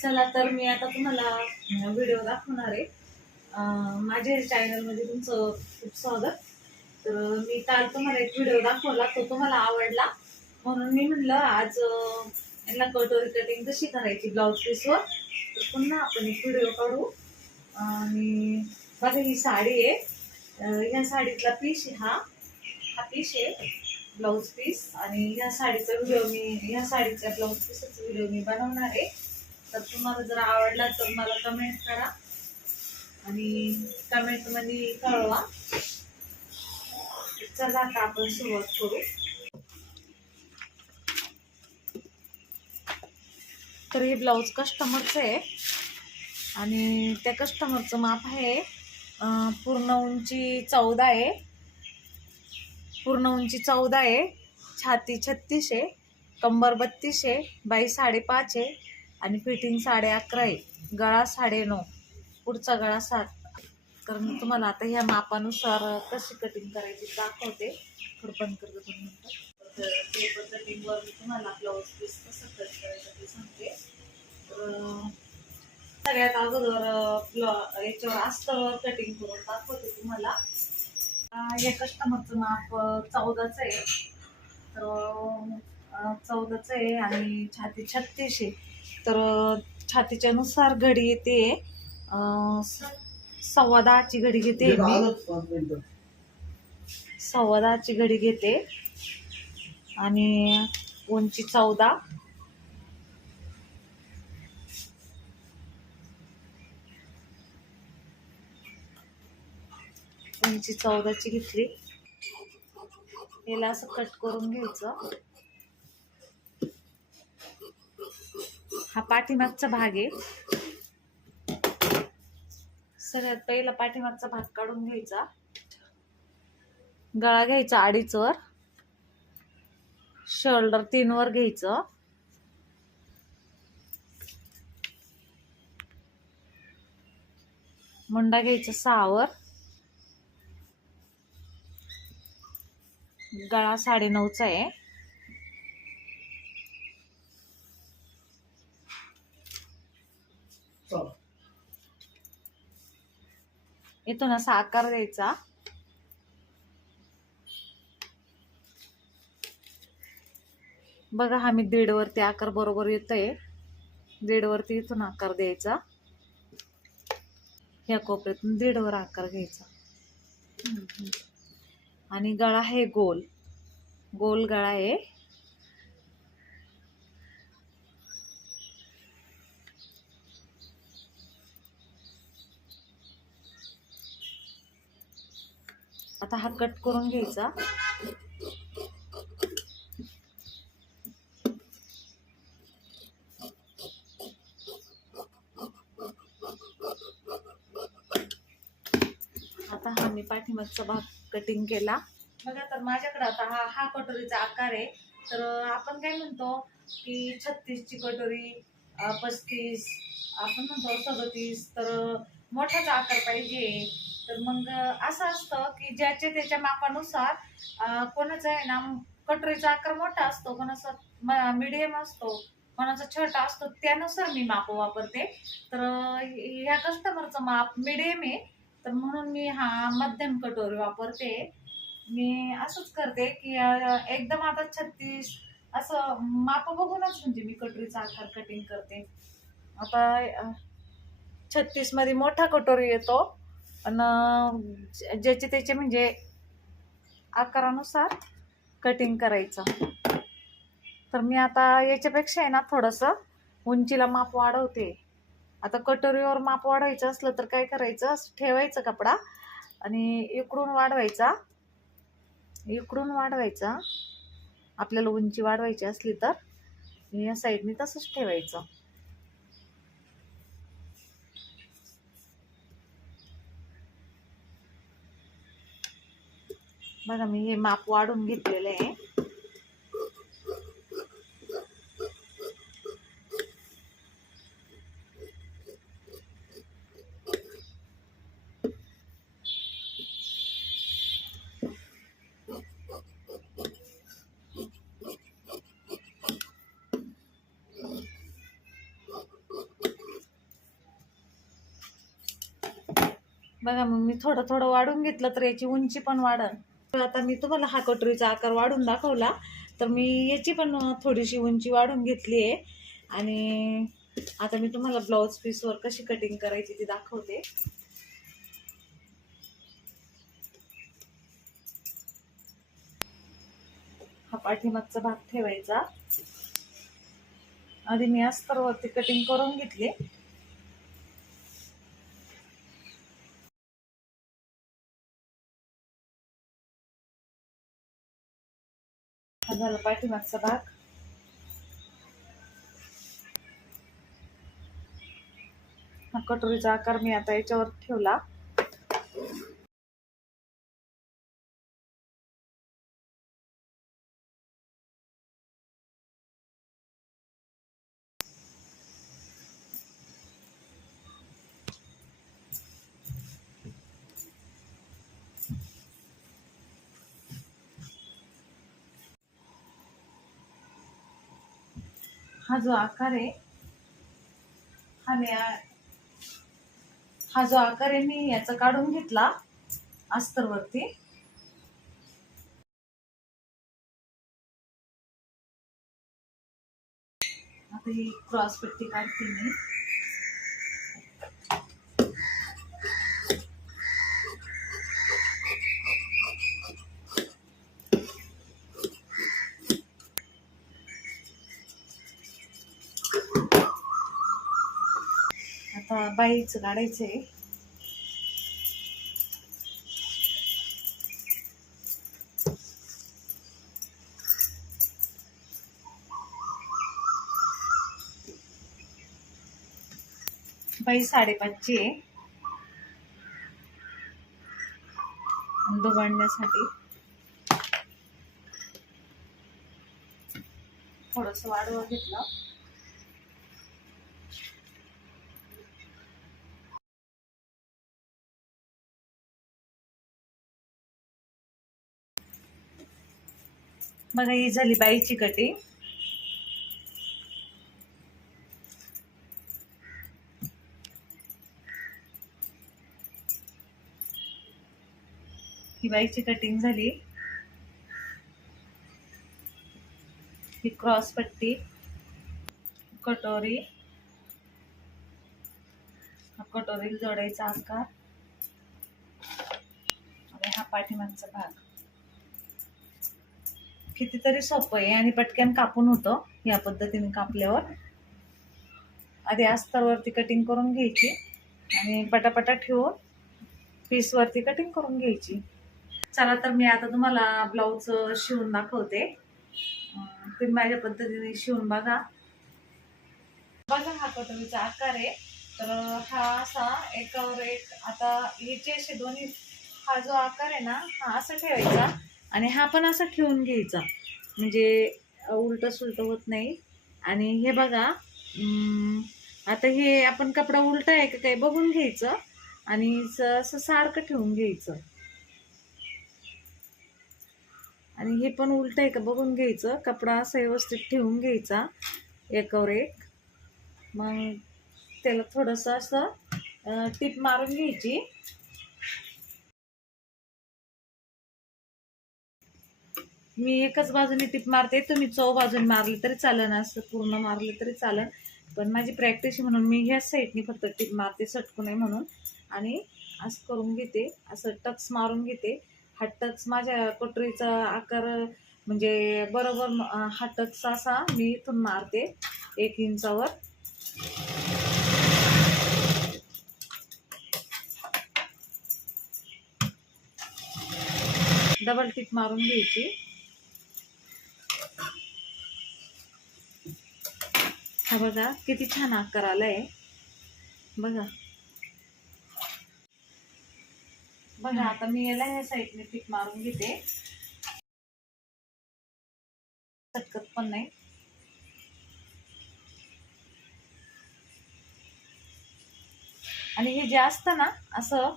चला तर मी आता तुम्हाला व्हिडिओ दाखवणार आहे. माझ्या चॅनलमध्ये तुमचं खूप स्वागत. तर मी काल तुम्हाला एक व्हिडिओ दाखवला, तो तुम्हाला आवडला म्हणून मी म्हणलं आज याला कटोरी कटिंग कशी करायची ब्लाऊज पीसवर. तर पुन्हा आपण एक व्हिडिओ काढू. आणि बघा ही साडी आहे. ह्या साडीतला पीस हा पीस आहे, ब्लाऊज पीस. आणि ह्या साडीचा व्हिडिओ मी ह्या साडीच्या ब्लाऊज पीसचा व्हिडिओ मी बनवणार आहे. तर तुम्हाला जर आवडला तर मला कमेंट करा आणि कमेंटमध्ये कळवा. चला आता आपण सुरुवात करू. तर हे ब्लाऊज कस्टमरचं आहे आणि त्या कस्टमरचं माप आहे पूर्ण उंची 14 आहे. पूर्ण उंची 14 आहे, छाती 36 आहे, कंबर 32 आहे, बाई 5.5 आहे आणि फिटिंग 11.5 आहे. गळा 9.5, पुढचा गळा 7. तर मी तुम्हाला आता ह्या मापानुसार कशी कटिंग करायची दाखवते. थोडं बंद करतो 2 मिनिटं. तर ते पद्धतीवर मी तुम्हाला ब्लाऊज पीस कसं कट करायचं ते सांगते. तर सगळ्यात अगोदर याच्यावर अस्तर कटिंग करून दाखवते तुम्हाला. या कस्टमरचं माप 14चं आहे. तर 14चं आहे आणि छाती 36 आहे. तर छातीच्या नुसार घडी येते 10:15ची घडी घेते मी. 10:15ची घडी घेते आणि उंची 14. उंची 14ची घेतली. याला असं कट करून घ्यायचं. हा पाठीमागचा भाग आहे. सगळ्यात पहिला पाठीमागचा भाग काढून घ्यायचा. गळा घ्यायचा 2.5 वर, शोल्डर 3 वर घ्यायचं. मुंडा घ्यायचा 6 वर, गळा 9.5चा आहे. इथून असा आकार द्यायचा. बघा हा मी 1.5 वरती आकार बरोबर येतोय. 1.5 वरती इथून आकार द्यायचा. ह्या कोपऱ्यातून 1.5 वर आकार घ्यायचा. आणि गळा आहे गोल, गोल गळा आहे. आता हा कट करून घ्यायचा. आता हा मी पाठीमागचा भाग कटिंग केला. बघा तर माझ्याकडे आता हा कटोरीचा आकार आहे. तर आपण काय म्हणतो की 36ची कटोरी, 35, आपण म्हणतो 37. तर मोठाचा आकार पाहिजे. तर मग असं असतं की ज्याच्या त्याच्या मापानुसार कोणाचा आहे ना कटोरीचा आकार मोठा असतो, कोणाचा मीडियम असतो, कोणाचा छोटा असतो. त्यानुसार मी माप वापरते. तर ह्या कस्टमरचं माप मीडियम आहे, तर म्हणून मी हा मध्यम कटोरी वापरते. मी असंच करते की एकदम आता 36 असं माप बघूनच म्हणजे मी कटोरीचा आकार कटिंग करते. आता 36 मध्ये मोठा कटोरी येतो आणि ज्याचे त्याचे म्हणजे आकारानुसार कटिंग करायचं. तर मी आता याच्यापेक्षा आहे ना थोडंसं उंचीला माप वाढवते. आता कटोरीवर माप वाढवायचं असलं तर काय करायचं, ठेवायचं कपडा आणि इकडून वाढवायचा. इकडून वाढवायचा. आपल्याला उंची वाढवायची असली तर या साईडने तसंच ठेवायचं. बघा मी हे माप वाढून घेतलेलं आहे. बघा मग मी थोडं थोडं वाढून घेतलं तर याची उंची पण वाढन. तर आता मी तुम्हाला हा कटोरीचा आकार वाढून दाखवला, तर मी याची पण थोडीशी उंची वाढून घेतली आहे. आणि आता मी तुम्हाला ब्लाऊज पीसवर कशी कटिंग करायची ती दाखवते. हा पाठीमागचा भाग ठेवायचा. आधी मी अस्तरवरती कटिंग करून घेतली. हा झाला पाठीमागचा भाग. हा कटोरीचा आकार मी आता याच्यावर ठेवला. हा जो आकार आहे हा जो आकार आहे मी याचा काढून घेतला अस्तरवरती. आता ही क्रॉस पट्टी काढते मी. आता बाईचं काढायचंय. बाई 5.5ची आहे. दुबाडण्यासाठी थोडस वाढवं घेतलं. बघा ही झाली बाईची कटिंग. ही बाईची कटिंग झाली. ही क्रॉस पट्टी, कटोरी, कटोरीला जोडायचा आकार आणि हा पाठीमागचा भाग. कितीतरी सोपं आहे आणि पटकन कापून होतं या पद्धतीने. कापल्यावर आधी अस्तरवरती कटिंग करून घ्यायची आणि पटापटा ठेवून पीसवरती कटिंग करून घ्यायची. चला तर मी आता तुम्हाला ब्लाऊज शिवून दाखवते. तुम्ही माझ्या पद्धतीने शिवून बघा. बघा हा कटोरीचा आकार आहे. तर हा असा एकावर एक, आता याचे असे दोन्ही, हा जो आकार आहे ना हा असा ठेवायचा आणि हा पण असा ठेवून घ्यायचा, म्हणजे उलट सुलट होत नाही. आणि हे बघा आता हे आपण कपडा उलटा आहे का काही बघून घ्यायचं आणि असं सारखं ठेवून घ्यायचं. आणि हे पण उलट आहे का बघून घ्यायचं. कपडा असा व्यवस्थित ठेवून घ्यायचा एकावर एक. मग त्याला थोडंसं असं टिप मारून घ्यायची. मी एकच बाजूने टिप मारते, तुम्ही 4 बाजूने मारले तरी चालेल, असं पूर्ण मारले तरी चालेल. पण माझी प्रॅक्टिस म्हणून मी ह्याच साईडने फक्त टिप मारते, सटकू नये म्हणून. आणि असं करून घेते, असं टक्स मारून घेते. हा टक्स माझ्या कटोरीचा आकार म्हणजे बरोबर हा टक्स असा मी इथून मारते 1 इंचावर. डबल टिप मारून घ्यायची. हा बघा किती छान आकार आलाय. बघा बघा आता मी याला ह्या साईडने टिप मारून घेते, चटकत पण नाही. आणि हे जे असतं ना असं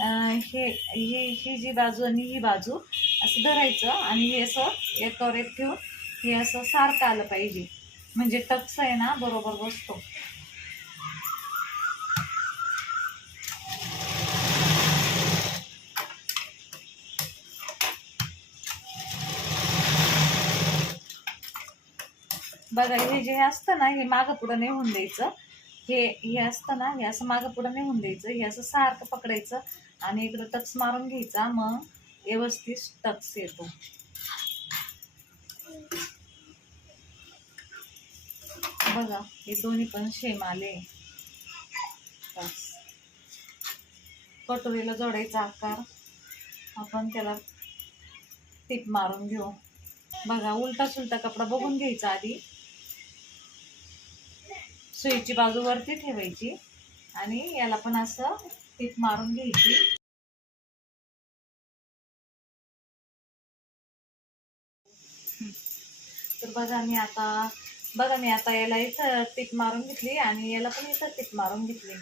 ही जी बाजू आणि ही बाजू असं धरायचं आणि हे असं एकावर एक ठेवून हे असं सारखं आलं पाहिजे, म्हणजे टक्स आहे ना बरोबर बसतो. बघा हे जे असतं ना हे मागं पुढं नाही होऊन द्यायचं. हे असतं ना हे असं मागं पुढं नाही होऊन द्यायचं. हे असं सारखं पकडायचं आणि इकडं टक्स मारून घ्यायचा, मग व्यवस्थित टक्स येतो. बघा हे दोन्ही पण सेम आले. टक्स कटोरीला जोडायचा आकार आपण त्याला टिप मारून घेऊ. बघा उलटा सुलटा कपडा बघून घ्यायचा आधी. सुईची बाजू वरती ठेवायची आणि याला पण असं टिप मारून घ्यायची. तर बघा मी आता याला इथं टिप मारून घेतली आणि याला पण इथं टिप मारून घेतली.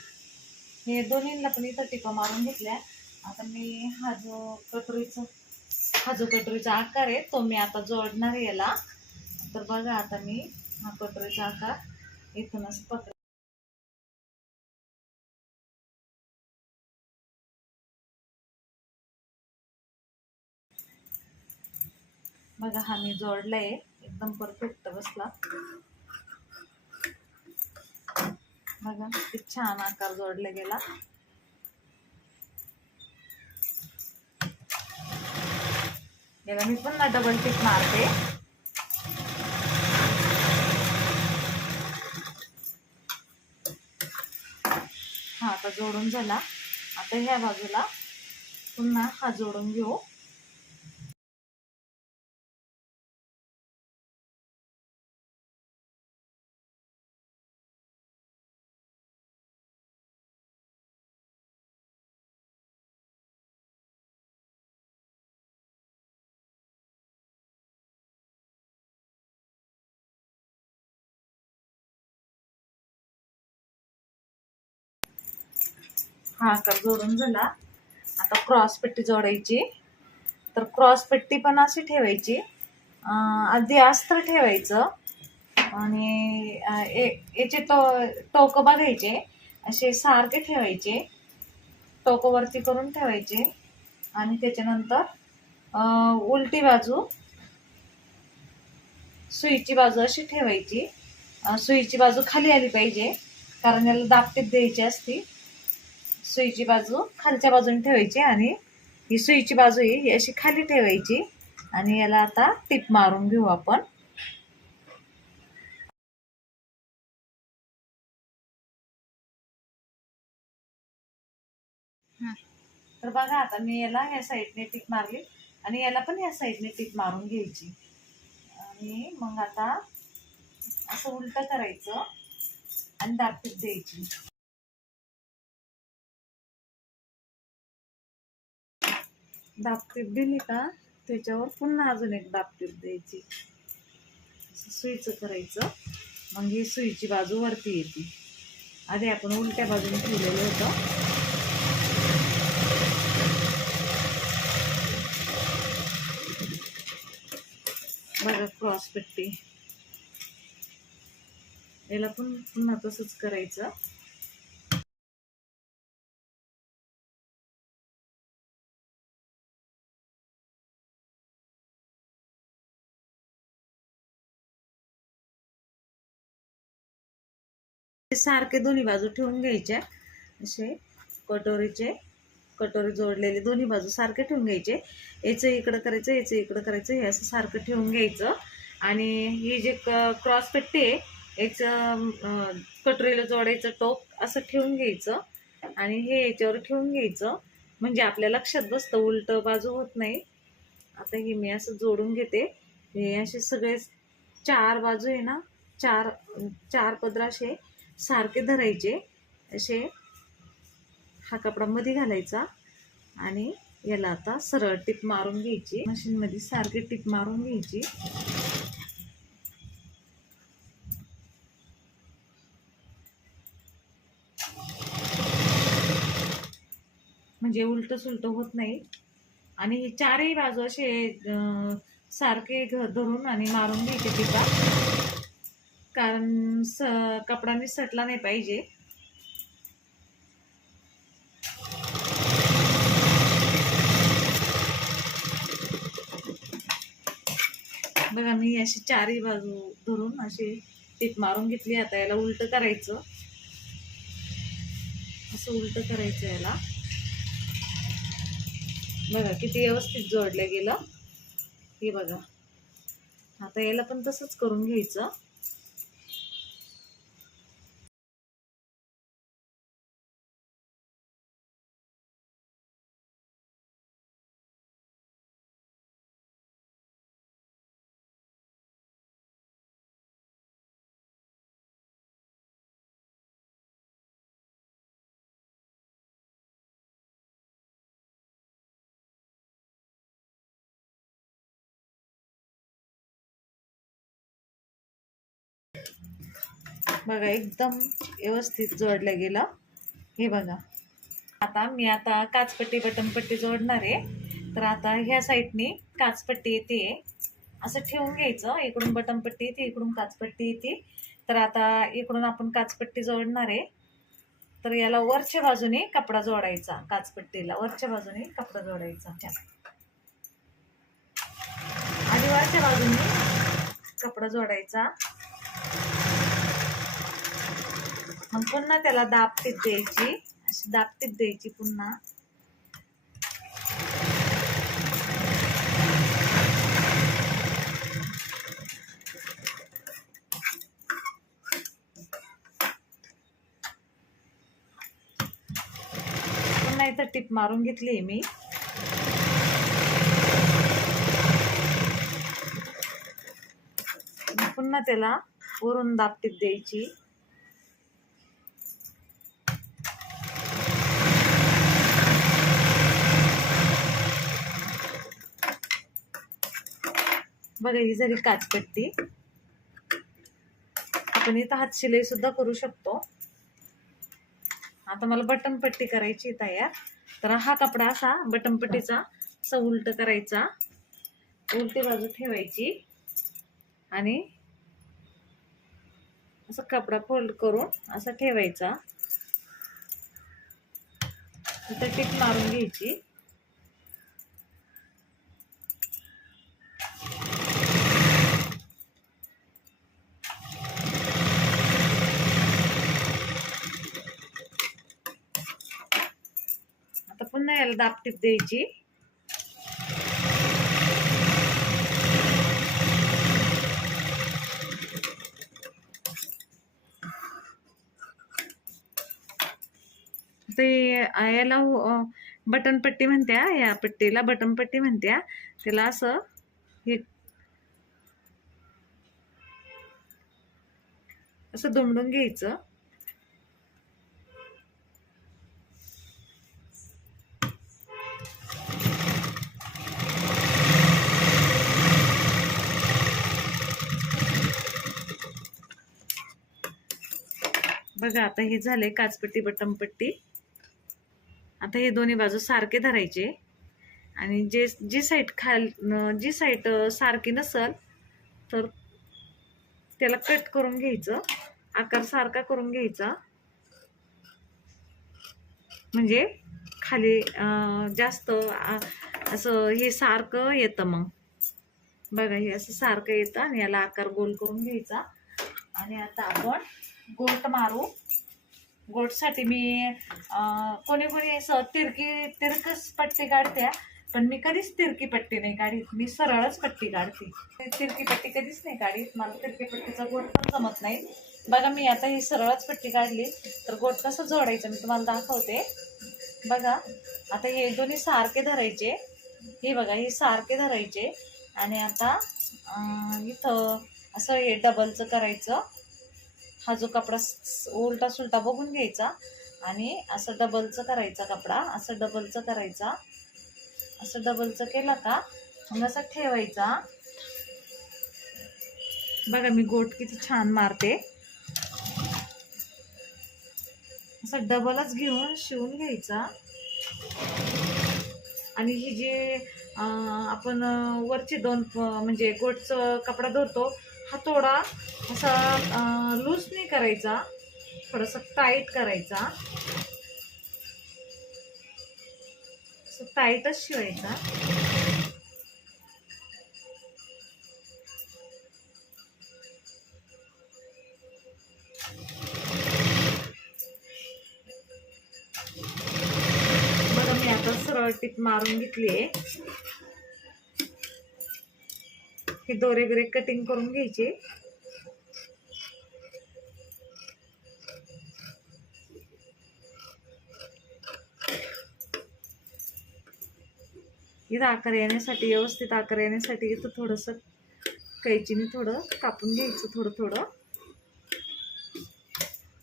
हे दोन्हीला पण इथं टिपा मारून घेतल्या. आता मी हा जो कटोरीचा आकार आहे तो मी आता जोडणार आहे याला. तर बघा आता मी हा कटोरीचा आकार इथूनच पकड. बघा हा मी जोडलाय, एकदम परफेक्ट बसला. बघा किती छान आकार जोडला गेला. याला मी पुन्हा डबल टिप मारते. हा आता जोडून झाला. आता ह्या बाजूला पुन्हा हा जोडून घेऊ. हा आकार जोडून झाला. आता क्रॉस पट्टी जोडायची. तर क्रॉस पट्टी पण अशी ठेवायची, अगदी अस्तर ठेवायचं आणि याचे टोक बघायचे असे सारखे ठेवायचे, टोक वरती करून ठेवायचे आणि त्याच्यानंतर उलटी बाजू सुईची बाजू अशी ठेवायची. सुईची बाजू खाली आली पाहिजे कारण याला दाबटीप द्यायची असती. सुईची बाजू खालच्या बाजूने ठेवायची आणि ही सुईची बाजू ही अशी खाली ठेवायची आणि याला आता टिप मारून घेऊ आपण. तर बघा आता मी याला ह्या साईडने टिप मारली आणि याला पण ह्या साईडने टिप मारून घ्यायची आणि मग आता असं उलट करायचं आणि दाबटीप द्यायची. दाबटीप दिली का त्याच्यावर पुन्हा अजून एक दाबटीप द्यायची. सुईचं करायचं, मग ही सुईची बाजू वरती येते. आधी आपण उलट्या बाजूने ठेवलेलं होतं. बघा क्रॉस पट्टी, याला पण पुन्हा तसंच करायचं. सारखे दोन्ही बाजू ठेवून घ्यायच्या. असे कटोरी जोडलेले दोन्ही बाजू सारखे ठेवून घ्यायचे. याचं इकडं करायचं, याचं इकडं करायचं, हे असं सारखं ठेवून घ्यायचं. आणि ही जे क्रॉस पट्टी आहे याचं कटोरीला जोडायचं टोक असं ठेवून घ्यायचं आणि हे याच्यावर ठेवून घ्यायचं, म्हणजे आपल्या लक्षात बसतं, उलट बाजू होत नाही. आता हे मी असं जोडून घेते. हे असे सगळे 4 बाजू आहे ना, चार पदर असे सारखे धरायचे. असे हा कपडा मध्ये घालायचा आणि याला आता सरळ टिप मारून घ्यायची. मशीन मध्ये सारखी टिप मारून घ्यायची. म्हणजे उलट सुलट होत नाही. आणि हे चारही बाजू असे सारखे धरून आणि मारून घ्यायचे टिपा, कारण कपडा निसटला नाही पाहिजे. बघा मी अशी चारही बाजू धरून अशी टीप मारून घेतली. आता याला उलट करायचं, असं उलट करायचं याला. बघा किती व्यवस्थित जोडलं गेलं हे बघा. आता याला पण तसंच करून घ्यायचं. बघा एकदम व्यवस्थित जोडलं गेलं हे बघा. आता काचपट्टी बटनपट्टी जोडणार आहे. तर आता ह्या साईडनी काचपट्टी येते, असं ठेवून घ्यायचं. इकडून बटनपट्टी येते, इकडून काचपट्टी येते. तर आता इकडून आपण काचपट्टी जोडणार आहे. तर याला वरच्या बाजूने कपडा जोडायचा, काचपट्टीला वरच्या बाजूने कपडा जोडायचा. आधी वरच्या बाजूने कपडा जोडायचा, मग पुन्हा त्याला दाबटीत द्यायची, अशी दाबटीत द्यायची पुन्हा. पुन्हा इथं टीप मारून घेतली मी. पुन्हा त्याला वरून दाबटीत द्यायची. बघा ही झाली काचपट्टी. आपण इथं हात शिलाई सुद्धा करू शकतो. आता मला बटनपट्टी करायची तयार. तर हा कपडा असा बटनपट्टीचा असा उलट करायचा, उलटी बाजू ठेवायची आणि असं कपडा फोल्ड करून असा ठेवायचा. इथं टीप मारून घ्यायची. आता पुन्हा याला दाबटीप द्यायची. ते याला बटनपट्टी म्हणत्या, या पट्टीला बटनपट्टी म्हणत्या. त्याला असं हे असं दुमडून घ्यायचं. बघा आता हे झाले काचपट्टी बटनपट्टी. आता हे दोन्ही बाजू सारखे धरायचे आणि जी साईड सारखी नसल तर त्याला कट करून घ्यायचं, आकार सारखा करून घ्यायचा. म्हणजे खाली जास्त असं हे सारखं येतं. मग बघा हे असं सारखं येतं आणि याला आकार गोल करून घ्यायचा. आणि आता आपण गोट मारू. गोटसाठी मी कोणी असं तिरकस पट्टी काढते, पण मी कधीच तिरकी पट्टी नाही काढीत. मी सरळच पट्टी काढते. तिरकी पट्टी कधीच नाही काढीत. मला तिरकी पट्टीचा गोट पण जमत नाही. बघा मी आता ही सरळच पट्टी काढली. तर गोट कसं जोडायचं मी तुम्हाला दाखवते. बघा आता हे दोन्ही सारखे धरायचे. हे बघा हे सारखे धरायचे आणि आता इथं असं हे डबलचं करायचं. हा जो कपडा उलटा सुलटा बघून घ्यायचा आणि असं डबलचं करायचा कपडा, असं डबलचं करायचा. असं डबलचं केला का मग असं ठेवायचा. बघा मी गोट किती छान मारते. असं डबलच घेऊन शिवून घ्यायचा. आणि ही जे आपण वरची दोन म्हणजे गोटचं कपडा धरतो, हा थोडा असा लूज नाही करायचा, थोडासा टाईट करायचा. असं टाईटच शिवायचा. सरळ टीप मारून घेतली आहे. हे दोरे बिरे कटिंग करून घ्यायचे. इथं आकार येण्यासाठी, व्यवस्थित आकार येण्यासाठी इथं थोडंसं कैचीने थोडं कापून घ्यायचं, थोडं थोडं.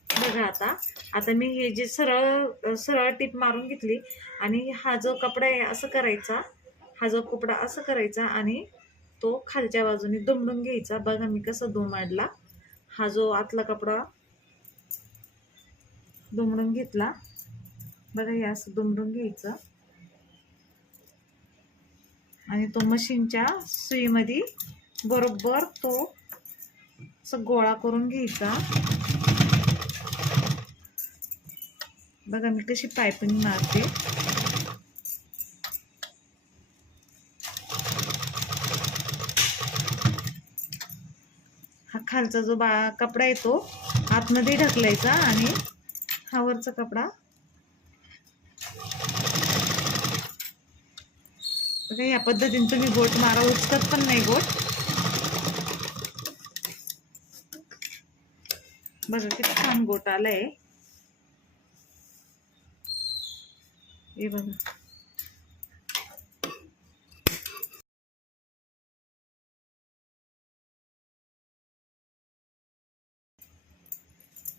बघा आता मी हे जे सरळ सरळ टीप मारून घेतली आणि हा जो कपडा आहे असं करायचा, हा जो कपडा असं करायचा आणि तो खालच्या बाजूने दुमडून घ्यायचा. बघा मी कसं दुमडला. हा जो आतला कपडा दुमडून घेतला. बघा हे असं दुमडून घ्यायचं आणि तो मशीनच्या सुईमध्ये बरोबर तो असं गोळा करून घ्यायचा. बघा मी कशी पायपिंग मारते. हा खालचा जो कपडा आहे तो आतमध्ये ढकलायचा आणि हा वरचा कपडा बघा या पद्धतीने तुम्ही गोट मारा. उचकत पण नाही गोट. बघा किती छान गोट आलाय. हे बघा.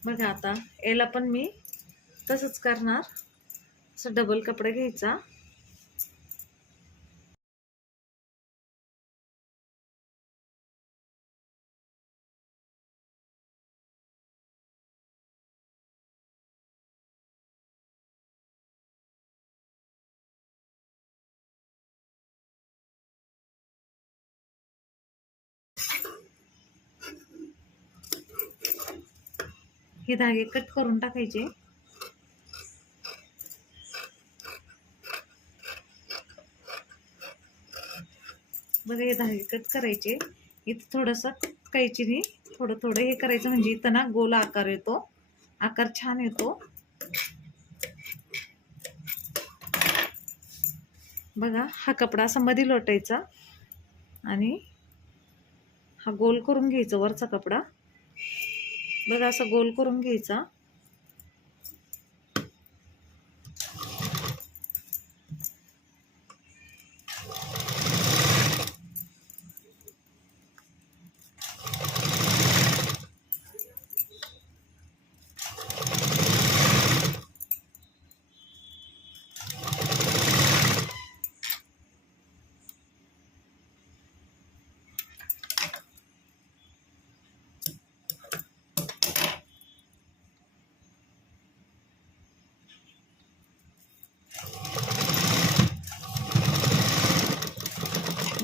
बघा आता याला पण मी तसंच करणार. असं डबल कपडा घ्यायचा. हे धागे कट करून टाकायचे. बघा हे धागे कट करायचे. इथं थोडंसं कैचीने थोडं थोडं हे करायचं म्हणजे इथं ना गोल आकार येतो. आकार छान येतो. बघा हा कपडा असा मध्ये लोटायचा आणि हा गोल करून घ्यायचा वरचा कपडा. बघा असं गोल करून घ्यायचा.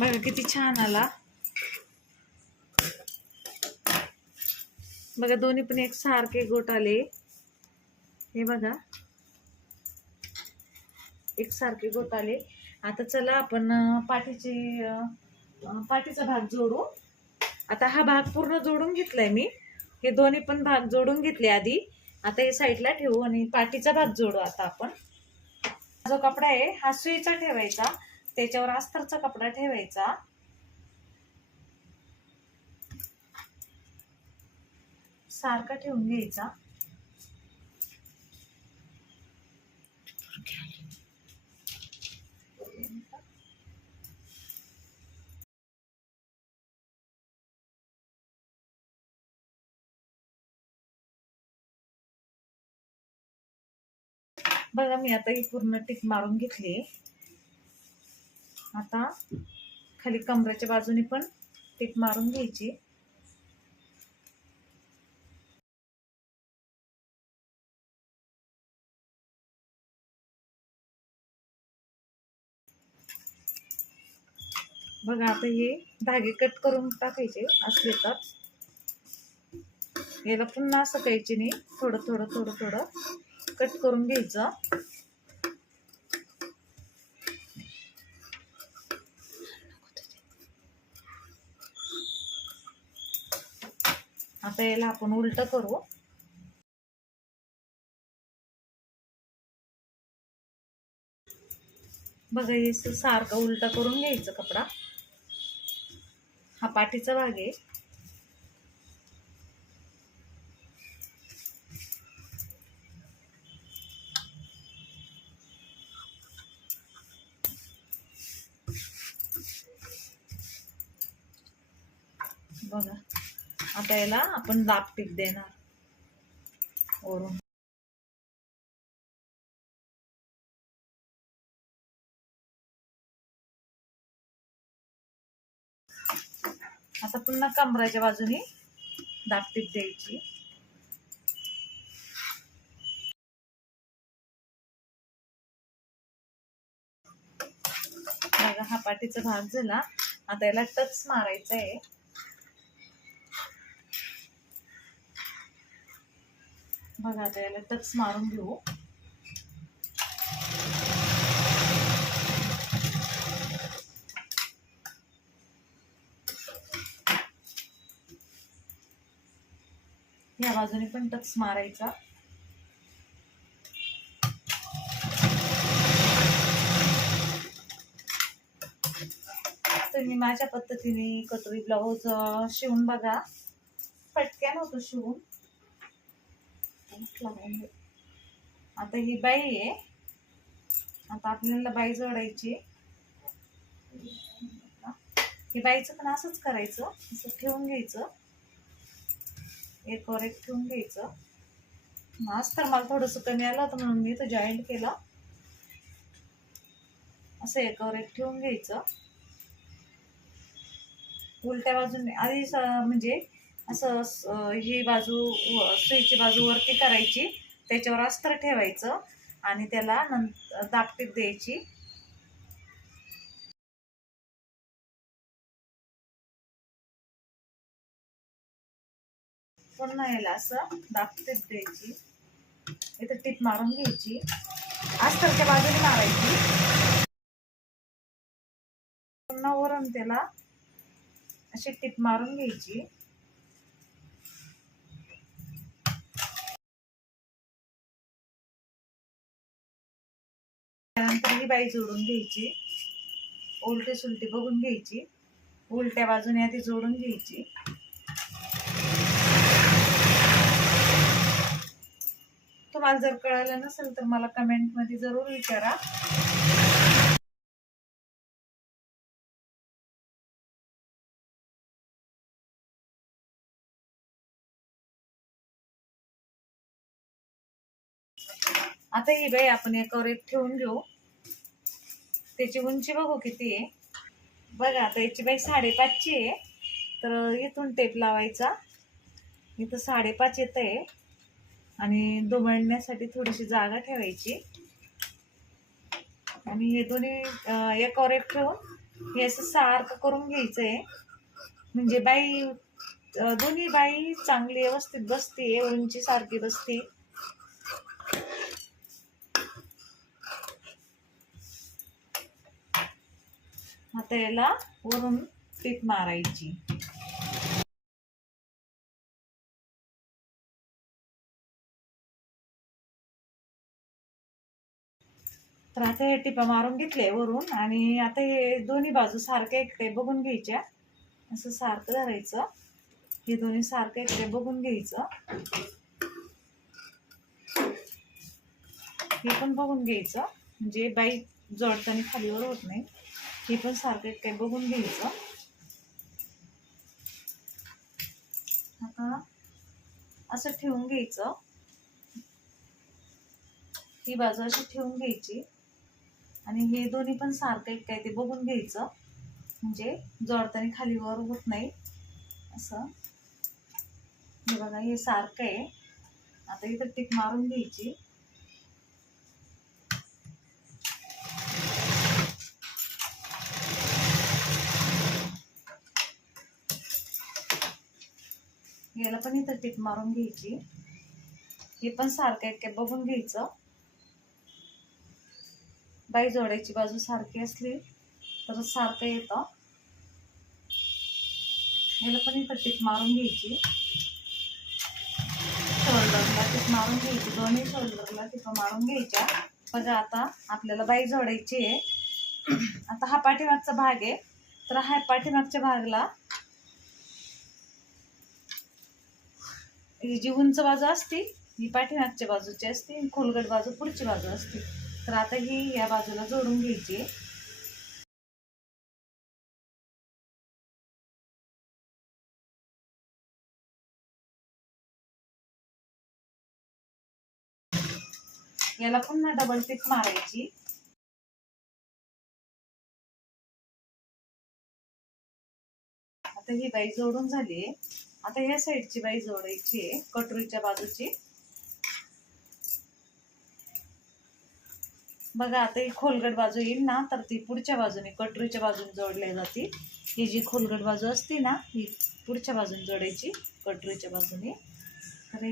बघा किती छान आला. बघा दोन्ही पण एक सारखे गोट आले. हे बघा एक सारखे गोट आले. आता चला आपण पाठीचा भाग जोडू. आता हा भाग पूर्ण जोडून घेतलाय मी. हे दोन्ही पण भाग जोडून घेतले आधी. आता हे साईडला ठेवू आणि पाठीचा भाग जोडू. आता आपण जो कपडा आहे हा सुईचा ठेवायचा, त्याच्यावर अस्तरचा कपडा ठेवायचा. सारखा ठेवून घ्यायचा. बघा मी आता ही पूर्ण टिक मारून घेतली. आता खाली कमराच्या बाजूने पण टिक मारून घ्यायची. बघा आता हे धागे कट करून टाकायचे असले तर. याला पुन्हा असं कैचीने थोडं थोडं थोडं थोडं कट करून घ्यायचं. आता याला आपण उलट करू. बघा हे सारखं उलटा करून घ्यायचं कपडा. हा पाठीचा भाग आहे. बघा आता याला आपण दाबटीप देणार वरून. आता पुन्हा कमराच्या बाजूने दाबटीप द्यायची. बघा हा पाठीचा भाग झाला. आता याला टच मारायचा आहे. बघा आता याला टच मारून घेऊ. या बाजूने पण टच मारायचा. तुम्ही माझ्या पद्धतीने कटोरी ब्लाऊज शिवून बघा. पटकन होतो शिवून. आता ही बाई आहे. आता आपल्याला बाई जोडायची. ही बाईचं पण असंच करायचं. असं ठेवून घ्यायचं. एकावर एक ठेवून घ्यायचं. आज तर मला थोडंसं कमी आलं होतं म्हणून मी तो जॉईंट केलं. असं एकावर एक ठेवून घ्यायचं. उलट्या बाजूने आधी म्हणजे असं ही बाजू सुईची बाजू वरती करायची. त्याच्यावर अस्तर ठेवायचं आणि त्याला नंतर दाबटीप द्यायची. पुन्हा याला असं दाबटीप द्यायची. इथं टीप मारून घ्यायची. अस्तरच्या बाजूने मारायची. पुन्हा वरून त्याला अशी टीप मारून घ्यायची. त्यानंतर ही बाई जोडून घ्यायची. उलटी सुलटी बघून घ्यायची. उलट्या बाजूने आधी जोडून घ्यायची. तुम्हाला जर कळलं नसेल तर मला कमेंट मध्ये जरूर विचारा. आता ही बाई आपण एकावर एक ठेवून घेऊ. त्याची उंची बघू किती आहे. बघा आता याची बाई 5.5ची आहे. तर इथून टेप लावायचा. इथं 5.5 येत आहे आणि दुमडण्यासाठी थोडीशी जागा ठेवायची. आणि हे दोन्ही एकावर एक ठेवून हे असं सारखं करून घ्यायचं आहे. म्हणजे बाई दोन्ही बाई चांगली व्यवस्थित बसते. उंची सारखी बसते. आता याला वरून टीप मारायची. तर आता हे टिपा मारून घेतले वरून. आणि आता हे दोन्ही बाजू सारख्या इकडे बघून घ्यायच्या. असं सारखं धरायचं. हे दोन्ही सारखं इकडे बघून घ्यायचं. हे पण बघून घ्यायचं म्हणजे बाई जोडताना खालीवर होत नाही. हे पण सारखं इकडे बघून घ्यायचं. आता असं ठेवून घ्यायचं. ही बाजू अशी ठेवून घ्यायची आणि हे दोन्ही पण सारखं एक काय ते बघून घ्यायचं. म्हणजे जोडताना खाली वर होत नाही असं. हे बघा हे सारखं आहे. आता इथं टिक मारून घ्यायची. याला पण इथं टिक मारून घ्यायची. हे पण सारखं एक काय बघून घ्यायचं. बाई जोडायची बाजू सारखी असली तर सारखं येतं. याला पण इथं टिक मारून घ्यायची. शोल्डरला टिप मारून घ्यायची. दोन्ही शोल्डरला टिप मारून घ्यायच्या. बघा आता आपल्याला बाई जोडायची आहे. आता हा पाठीमागचा भाग आहे, तर हा पाठीमागच्या भागाला ही जी उंच बाजू असते ही पाठीमागच्या बाजूची असते आणि खोलगट बाजू पुढची बाजू असते. तर आता ही या बाजूला जोडून घ्यायची. याला पुन्हा डबल टिप मारायची. आता ही बाई जोडून झाली. आता या साईडची बाई जोडायची आहे कटोरीच्या बाजूची. बघा आता ही खोलगट बाजू येईल ना, तर ती पुढच्या बाजूने कटोरीच्या बाजूने जोडल्या जाते. ही जी खोलगट बाजू असते ना, ही पुढच्या बाजूने जोडायची कटोरीच्या बाजूने. तर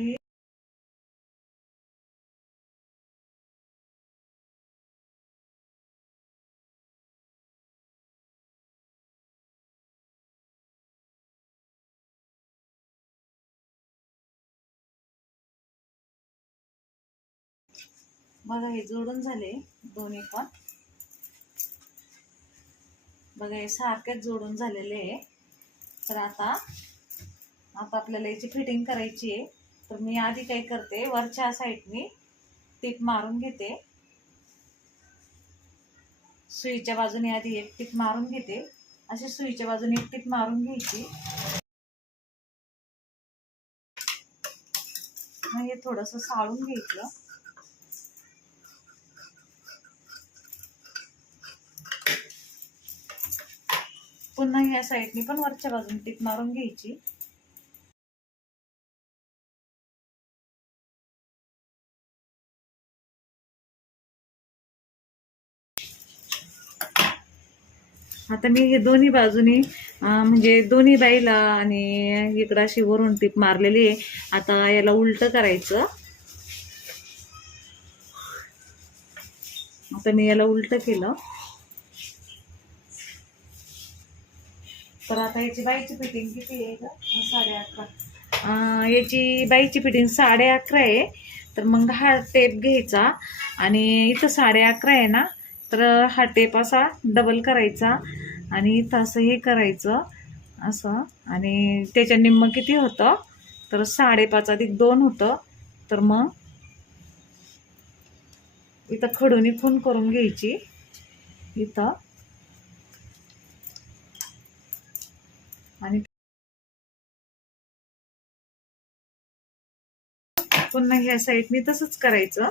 बघा हे जोडून झाले दोन्ही पण. बघा हे सारखेच जोडून झालेले आहे. तर आता आपल्याला याची फिटिंग करायची आहे. तर मी आधी काय करते, वरच्या साईडनी टीप मारून घेते. सुईच्या बाजूने आधी एक टीप मारून घेते. अशी सुईच्या बाजूने एक टीप मारून घ्यायची. मग हे थोडंसं साळून घ्यायचं. पुन्हा या साईडनी पण वरच्या बाजूने टीप मारून घ्यायची. आता मी हे दोन्ही बाजूनी म्हणजे दोन्ही बाईला आणि इकडं अशी वरून टीप मारलेली आहे. आता याला उलट करायचं. आता मी याला उलट केलं. तर आता याची बाईची फिटिंग किती आहे? 11.5. याची बाईची फिटिंग 11.5 आहे. तर मग हा टेप घ्यायचा आणि इथं 11.5 आहे ना, तर हा टेप असा डबल करायचा आणि इथं असं हे करायचं असं. आणि त्याच्या निम्म किती होतं, तर 5.5 अधिक 2 होतं. तर मग इथं खडूनी खून करून घ्यायची इथं. आणि पुन्हा ह्या साईडनी तसंच करायचं.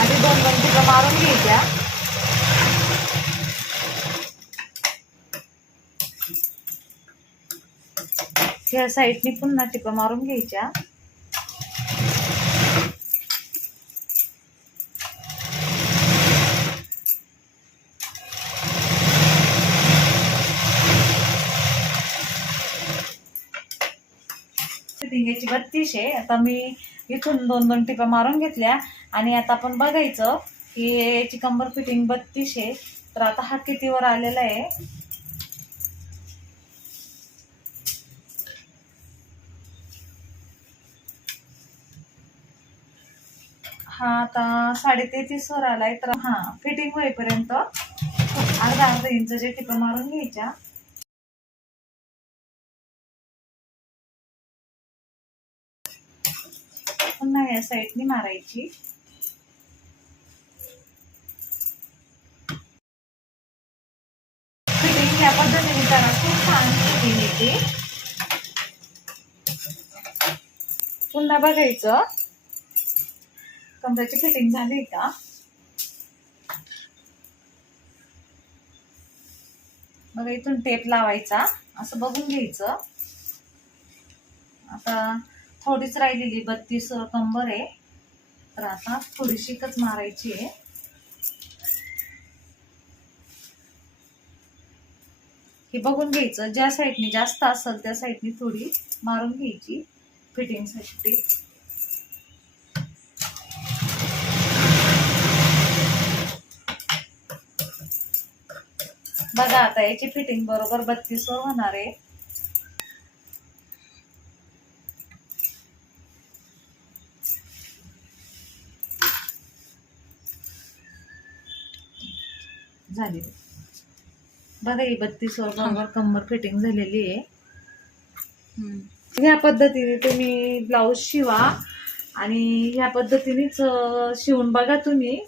आधी 2 टिपा मारून घ्यायच्या. ह्या साईडनी पुन्हा टिपा मारून घ्यायच्या. फिटिंग याची 32 आहे. आता मी इथून 2 टिपा मारून घेतल्या आणि आता आपण बघायचं की याची कंबर फिटिंग 32 आहे. तर आता हा कितीवर आलेला आहे? हा आता 33.5 वर आलाय. तर हा फिटिंग होईपर्यंत अर्धा इंचच्या टिपा मारून घ्यायच्या. पुन्हा या साईडनी मारायची. फिटिंग या पद्धतीने करा, खूप छान फिटिंग येते. पुन्हा बघायचं कमरेची फिटिंग झाली का. मग इथून टेप लावायचा, असं बघून घ्यायचं. आता थोडीच राहिलेली 32 कंबर आहे. तर आता थोडीशीच मारायची आहे. हे बघून घ्यायचं, ज्या साईडनी जास्त असेल त्या साईडनी थोडी मारून घ्यायची फिटिंगसाठी. बघा आता याची फिटिंग बरोबर 32 वर होणार आहे. झाली बघा ही 32 वर बरोबर कंबर फिटिंग झालेली आहे. ह्या पद्धतीने तुम्ही ब्लाऊज शिवा आणि ह्या पद्धतीनेच शिवून बघा तुम्ही.